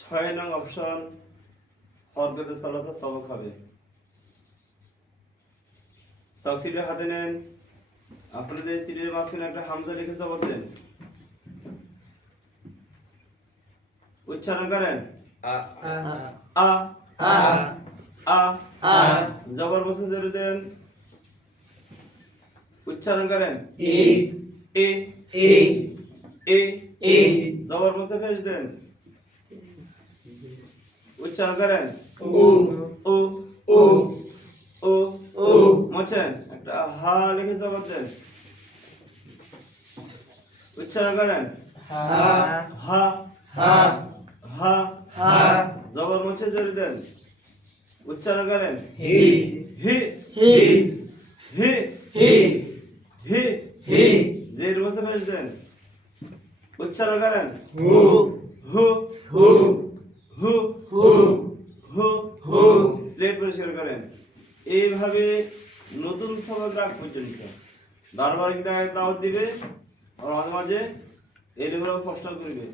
6 নং অপশন হরকতে সালাসা সবক হবে। সাকসিডের হাতে নেন, আপনাদের সিরিয়াল মাঝখানে একটা হামজা লিখে জবাব দেন। উচ্চারণ করেন আ আ আ আ জবর বসে জেরু দেন। উচ্চারণ করেন ই এ ই এ ই জবর বসে ফেস দেন। উচ্চারণ করেন উ ও উ ও উ মোছেন একটা হা লিখে জবাব দেন। উচ্চারণ করেন হা হা হা হা হা জবর মোছে জেরু দেন। উচ্চারণ করেন হি হি হি হি হি হি হি জের বসে ফেস দেন। উচ্চারণ করেন হু হু হু হু হু হু হু স্লেট পরিষ্কার করেন। এইভাবে নতুন সবক রাখ পর্যন্ত বারবার দাওয়াত দিবে আর মাঝে মাঝে এই লেভেলে প্রশ্ন করবে।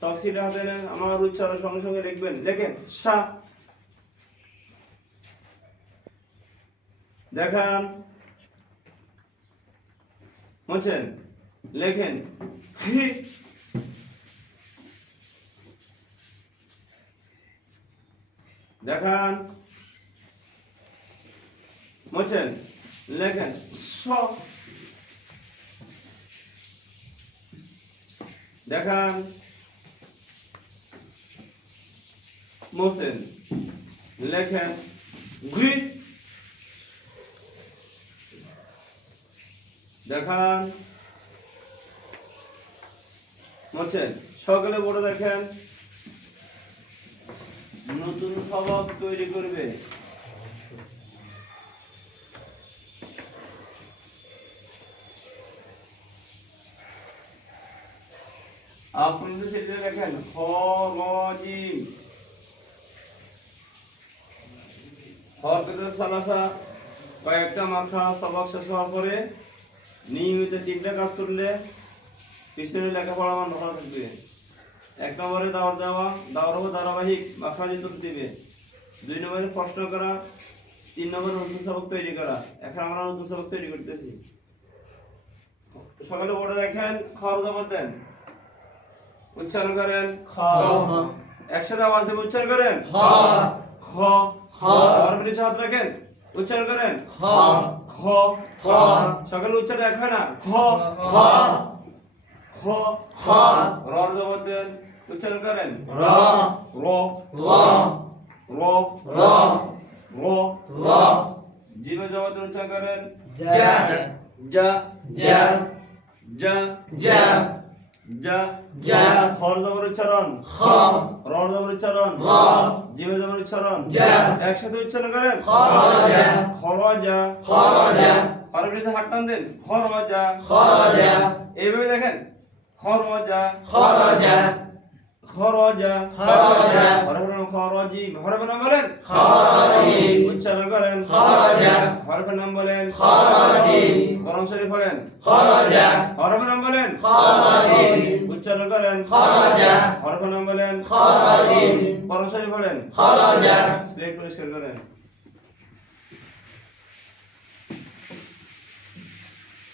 সক্সিটা হাতে নেন, আমার উচ্চারণ সঙ্গে সঙ্গে লিখবেন। লেখেন সা, দেখান, বুঝছেন? লেখেন হি, দেখান, বুঝছেন? লেখেন স, দেখান, মোছেন। লেখেন ঘি, দেখান, বুঝছেন? সকলে বড় দেখেন। নতুন সবক তৈরি করবে। আপনাদের সেটা দেখেন খরজিম হরকতে সালাসা কয়েকটা মাখা সবক শেষ হওয়ার পরে নিয়মিত 3টা কাজ করলে পিছনে লেখাপড়া আমার ভালো থাকবে। 1 নম্বরে দাওয়ার দেওয়া, দাওয়ার উপর ধারাবাহিক মাখরাজি তুলে দিবে। 2 নম্বরে প্রশ্ন করা, 3 নম্বরে নতুন সবক তৈরি করা। এখন আমরা নতুন সবক তৈরি করতেছি। সকালে বড় দেখেন, খর জবর দেন। উচ্চারণ করেন খ, একসাথে আওয়াজ দেবে। উচ্চারণ করেন খ খ, খ আর নিচে হাত রাখেন। উচ্চারণ করেন খ খ, খ সকালে উচ্চারণ এক হয় না। খ খ খ, খ রর জবর দেন। উচ্চারণ করেন র র র র র র, র জিভে জবর দেন। উচ্চারণ করেন যা যা যা যা যা যা যা খর জবর উচ্চারণ, খ রর জবর উচ্চারণ, র জিভে জবর উচ্চারণ। যা একসাথে উচ্চারণ করেন খরজা খরজা। খরজা আরো নিচে হাত টান দেন। খরজা। খরজা এইভাবে দেখেন খরজা খরজা খরজা খরজা হরফের নাম খরজি। হরফের নাম বলেন খরজি উচ্চারণ করেন খরজা হরফের নাম বলেন খরজি কোরআন শরীফ পড়েন। খরজা হরফের নাম বলেন খরজি উচ্চারণ করেন খরজা হরফের নাম বলেন খরজি কোরআন শরীফ পড়েন। খরজা সিলেক্ট করে শেয়ার করেন।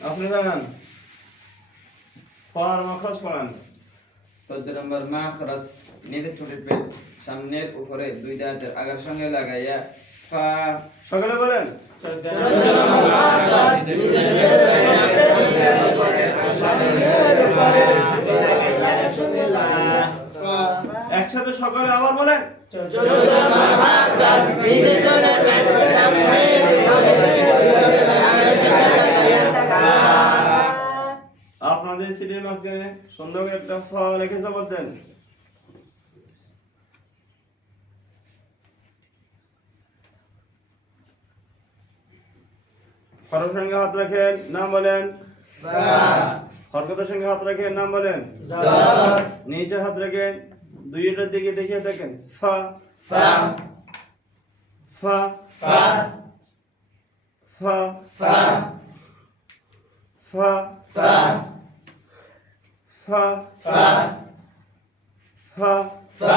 আপনি জানান পড়ার মাখরাজ পড়ান। 14 নম্বর মাখরাজ নিজের ঠোঁটের সামনের উপরে 2 দাঁতের আগার সঙ্গে লাগাইয়া ফা সকালে বলেন একসাথে সকালে আবার বলেন আপনাদের সিটির মাঝখানে সুন্দর করে একটা ফ লিখে জবাব দেন। হরফের সঙ্গে হাত রাখেন, নাম বলেন। হরকতের সঙ্গে হাত রাখেন, নাম বলেন। নিচে হাত রাখেন, দুইটার দিকে দেখিয়ে দেখেন। ফা ফা ফা ফা ফা ফা ফা ফা ফা ফা ফা ফা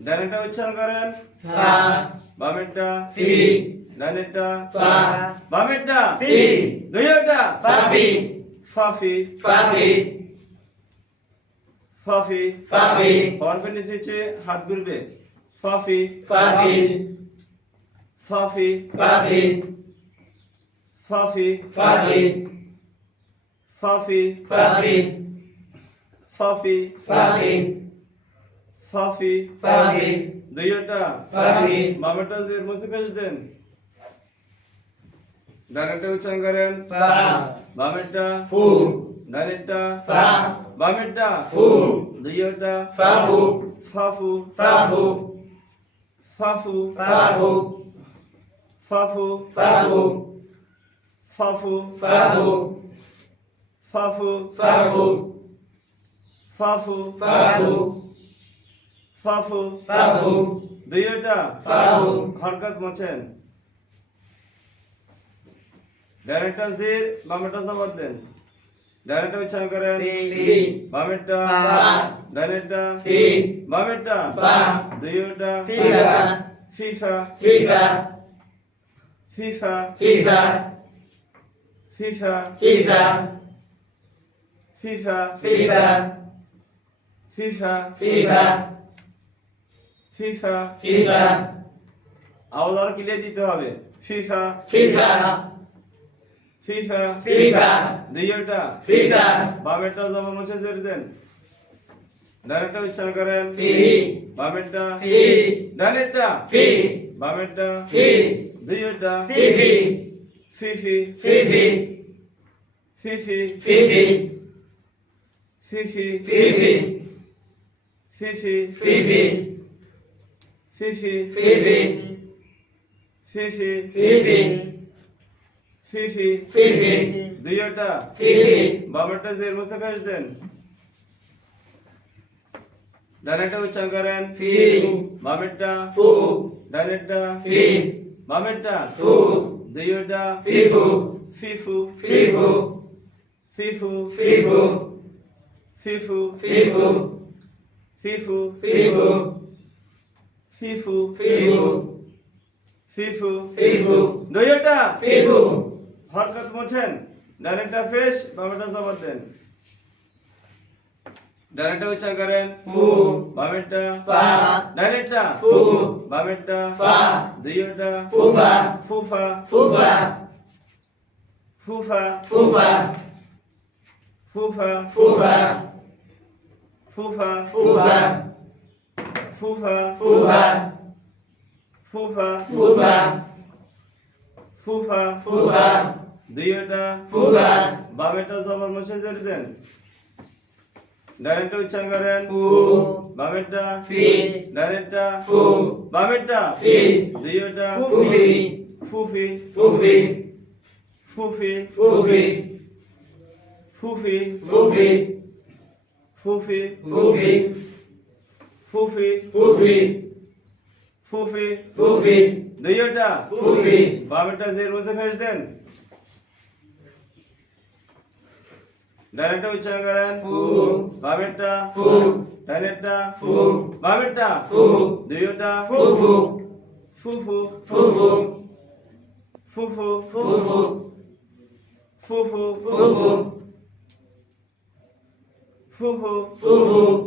ডানেরটা উচ্চারণ করেন ফা বামেরটা ফি ডানেরটা ফা বামেরটা ফি দুইটা ফাফি ফাফি ফাফি ফাফি ফাফি হরফের নিচে হাত ঘুরবে ফাফি ফাফি ফাফি ফাফি ফাফি ফাফি ফাফি ফাফি ফাফি ফাফি ফাফি ফাফি দুইটা ফাফি বামেরটা জের মুছে ফেস দেন ডানেরটা উচ্চারণ করেন ফা বামেরটা ফু ডানেরটা ফা বামেরটা ফু দুইটা ফাফু ফাফু ফাফু ফাফু ফাফু ফাফু ফাফু ফাফু ফাফু ফাফু ফাফু ফাফু ফাফু ফাফু ফাফু দুইটা ফাফু হরকত মোছেন ডানেরটা জির বামেরটা জবাব দেন ডানেরটা উচ্চারণ করেন ফি বামেরটা ফা ডানেরটা ফি বামেরটা ফা দুইটা FIFA FIFA FIFA FIFA FIFA FIFA FIFA FIFA FIFA FIFA FIFA FIFA FIFA আওয়াজ আর ক্লিয়ার দিতে হবে ফিফা ফিফা ফিফা ফিফা দুইটা ফিফা বামেরটা জমা মুছে জের দেন ডানেরটা উচ্চারণ করেন ফি বামেরটা ফি ডানেরটা ফি বামেরটা ফি দুইটা ফিফি ফিফি ফিফি ফিফি ফিফি ফিফি ফিফি ফিফি ফিফি ফিফি ফিফি ফিফি ফিফি ফিফি ফিফি দুইটা ফিফি বামেরটা জের মুছে ফেস দেন ডানেরটা উচ্চারণ করেন ফি বামেরটা ফু ডানেরটা ফি বামেরটা ফু দুইটা ফিফু ফিফু ফিফু ফিফু ফিফু ফিফু ফিফু ফিফু ফিফু ফিফু ফিফু ফিফু ফিফু দুইটা ফিফু হরকত মোছেন ডানেরটা ফেস বামেরটা জবাব দেন ডানেরটা উচ্চারণ করেন ফু বামেরটা ফা ডানেরটা ফু বামেরটা ফা দুইটা ফুফা ফুফা ফুফা ফুফা ফুফা ফুফা ফুফা ফুফা ফুফা ফুফা ফুফা ফুফা ফুফা ফুফা ফুফা দুইটা ফুফা বামেরটা জবর মুছে জের দেন ডানেরটা উচ্চারণ করেন ফু বামেরটা ফি ডানেরটা ফু বামেরটা ফি দুইটা ফুফি ফুফি ফুফি ফুফি ফুফি ফুফি ফুফি ফুফি ফুফি ফুফি ফুফি ফুফি ফুফি দুইটা ফুফি বামেরটা জের মুছে ফেস দেন ডানেরটা উচ্চারণ করেন ফু বামেরটা ফু ডানেরটা ফু বামেরটা ফু দুইটা ফুফু ফুফু ফুফু ফুফু ফুফু ফুফু ফুফু ফুফু ফুফু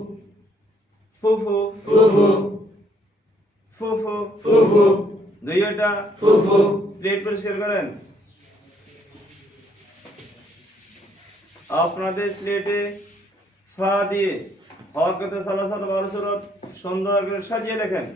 ফুফু ফুফু ফুফু ফুফু দুইটা ফুফু স্প্লিট করে শেয়ার করেন আপনাদের স্লেটে ফা দিয়ে হরকতে সালাসাত বারো সুরত সুন্দর করে সাজিয়ে লেখেন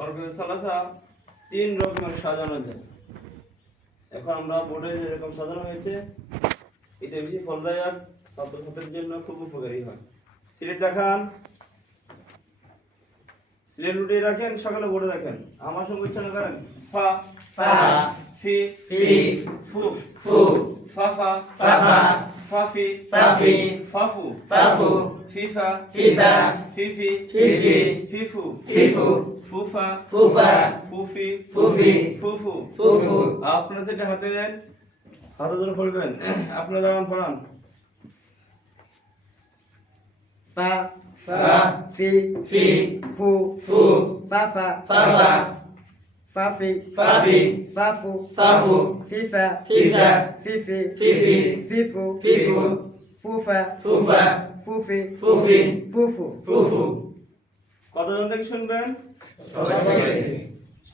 হরকতে সালাসা 3 রকমের সাজানো যায়। এখন আমরা বোর্ডে যেরকম সাজানো হয়েছে এটা বেশি ফলদায়ক, ছাত্রছাত্রীদের জন্য খুব উপকারী হয়। সিলেট দেখান, সিলেট উঠিয়ে রাখেন, সকালে বোর্ডে দেখেন। আমার সঙ্গে উচ্চারণ করেন। ফা ফা ফি ফি ফু ফু ফা ফা ফা ফা ফাফি ফাফি ফাফু ফাফু ফিফা ফিফা ফিফি ফিফি ফিফু ফিফু ফুফা ফুফা ফুফি ফুফি ফুফু ফুফু আপনারা যেটা হাতে নেন হাতে ধরে পড়বেন। আপনারা যেমন পড়ান। fa ফা fi ফি fu ফু fa fa ফাফা fa fi ফাফি fa fu ফাফু fi fa ফিফা fi fi ফিফি fi fu ফিফু fu fa ফুফা fu fi ফুফি fu fu ফুফু কতজন থেকে শুনবেন? সবাই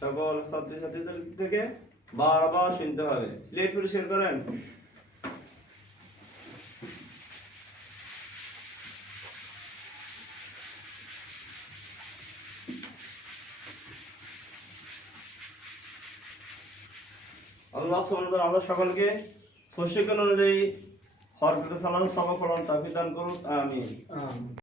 সকল ছাত্রছাত্রীদের থেকে বারবার শুনতে হবে। স্লেট পরিষ্কার করেন। আল্লাহ সুবহানাহু ওয়া তাআলা আমাদের সকলকে প্রশিক্ষণ অনুযায়ী হরকতে সালাত সবক পড়ান তাফিক দান করুন। আমিন।